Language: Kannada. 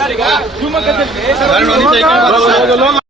ಸರ್ಕಾರ ಈಗ ಶಿವಮೊಗ್ಗದಲ್ಲಿ